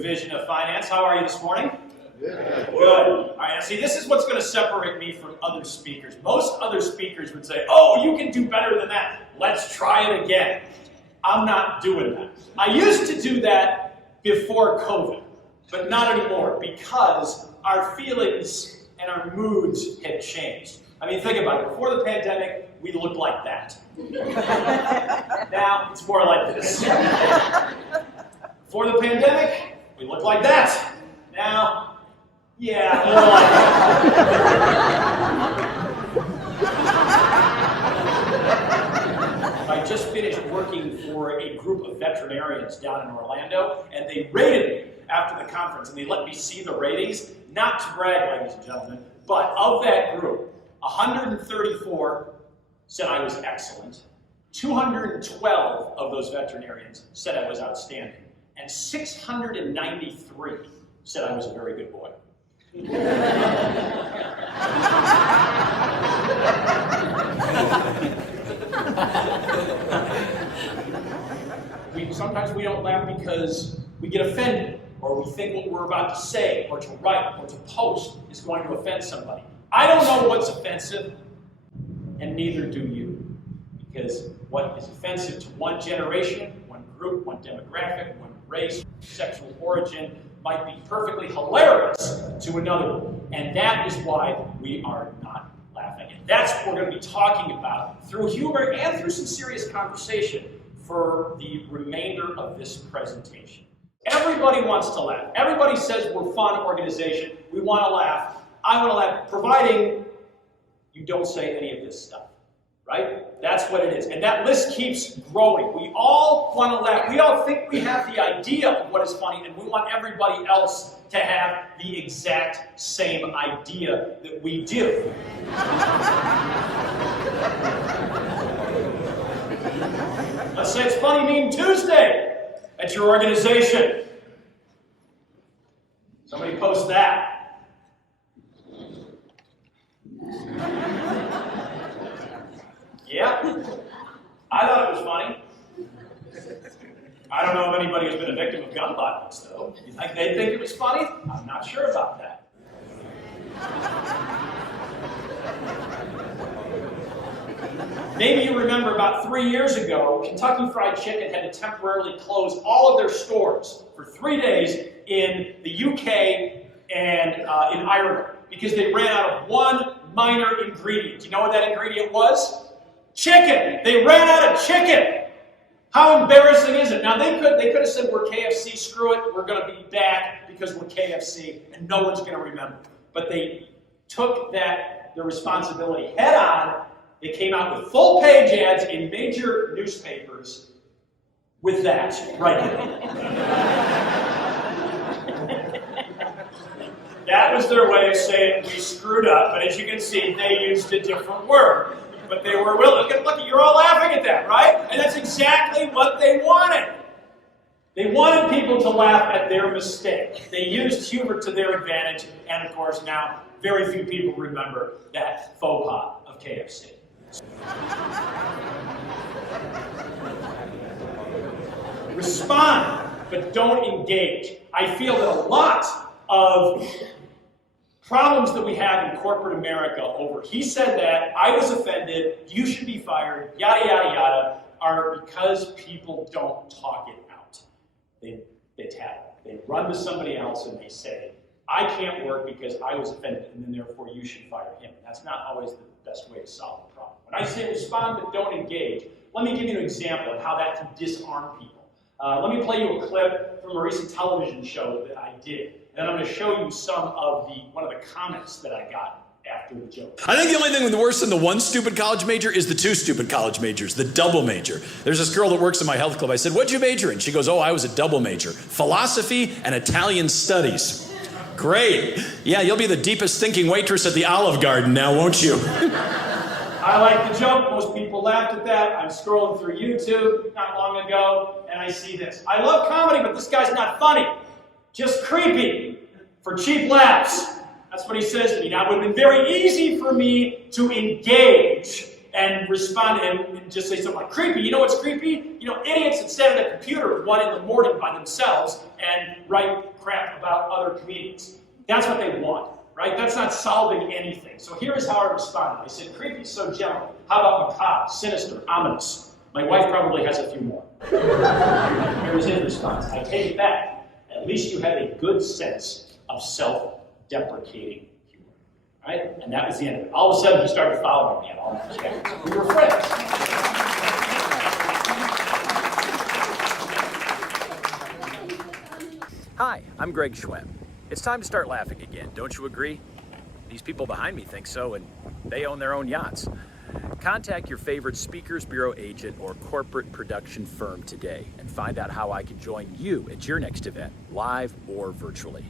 Division of Finance. How are you this morning? Good. Good. All right, now see, this is what's going to separate me from other speakers. Most other speakers would say, oh, you can do better than that. Let's try it again. I'm not doing that. I used to do that before COVID, but not anymore because our feelings and our moods had changed. I mean, think about it. Before the pandemic, we looked like that. Now, it's more like this. Before the pandemic, we looked like that. Now, yeah, more like that. I just finished working for a group of veterinarians down in Orlando, and they rated me after the conference, and they let me see the ratings. Not to brag, ladies and gentlemen, but of that group, 134 said I was excellent. 212 of those veterinarians said I was outstanding. And 693 said I was a very good boy. Sometimes we don't laugh because we get offended, or we think what we're about to say, or to write, or to post is going to offend somebody. I don't know what's offensive, and neither do you. Because what is offensive to one generation, one group, one demographic, one race, sexual origin, might be perfectly hilarious to another one. And that is why we are not laughing. And that's what we're going to be talking about through humor and through some serious conversation for the remainder of this presentation. Everybody wants to laugh. Everybody says we're a fun organization. We want to laugh. I want to laugh, providing you don't say any of this stuff. Right? That's what it is. And that list keeps growing. We all want to laugh. We all think we have the idea of what is funny, and we want everybody else to have the exact same idea that we do. Let's say it's Funny Meme Tuesday at your organization. Somebody post that. Yeah, I thought it was funny. I don't know if anybody has been a victim of gun violence, though. You think they think it was funny? I'm not sure about that. Maybe you remember about 3 years ago, Kentucky Fried Chicken had to temporarily close all of their stores for 3 days in the UK and in Ireland because they ran out of one minor ingredient. Do you know what that ingredient was? Chicken. They ran out of chicken. How embarrassing is it? Now they could have said we're KFC, screw it, we're going to be back because we're KFC, and no one's going to remember. But they took their responsibility head on. They came out with full page ads in major newspapers with that right there. That was their way of saying we screwed up, but as you can see, they used a different word. But they were willing. Look, you're all laughing at that, right? And that's exactly what they wanted. They wanted people to laugh at their mistake. They used humor to their advantage, and of course now very few people remember that faux pas of KFC. Respond, but don't engage. I feel that a lot of problems that we have in corporate America over he said that, I was offended, you should be fired, yada, yada, yada, are because people don't talk it out. They tattle. They run to somebody else and they say, I can't work because I was offended, and then therefore you should fire him. And that's not always the best way to solve the problem. When I say respond but don't engage, let me give you an example of how that can disarm people. Let me play you a clip from a recent television show that I did. And I'm going to show you some of one of the comments that I got after the joke. I think the only thing worse than the one stupid college major is the two stupid college majors, the double major. There's this girl that works in my health club. I said, what'd you major in? She goes, oh, I was a double major. Philosophy and Italian studies. Great. Yeah, you'll be the deepest thinking waitress at the Olive Garden now, won't you? I like the joke. Most people laughed at that. I'm scrolling through YouTube not long ago, and I see this. I love comedy, but this guy's not funny. Just creepy for cheap laughs. That's what he says to me. Now, it would have been very easy for me to engage and respond to him and just say something like, creepy. You know what's creepy? You know, idiots that sit at a computer at 1 in the morning by themselves and write crap about other comedians. That's what they want, right? That's not solving anything. So here is how I responded. I said, creepy is so general. How about macabre, sinister, ominous? My wife probably has a few more. Here was his response. I take it back. At least you have a good sense of self-deprecating humor, right? And that was the end of it. All of a sudden, he started following me on all my channels. We were friends. Hi, I'm Greg Schwem. It's time to start laughing again, don't you agree? These people behind me think so, and they own their own yachts. Contact your favorite Speakers Bureau agent or corporate production firm today and find out how I can join you at your next event, live or virtually.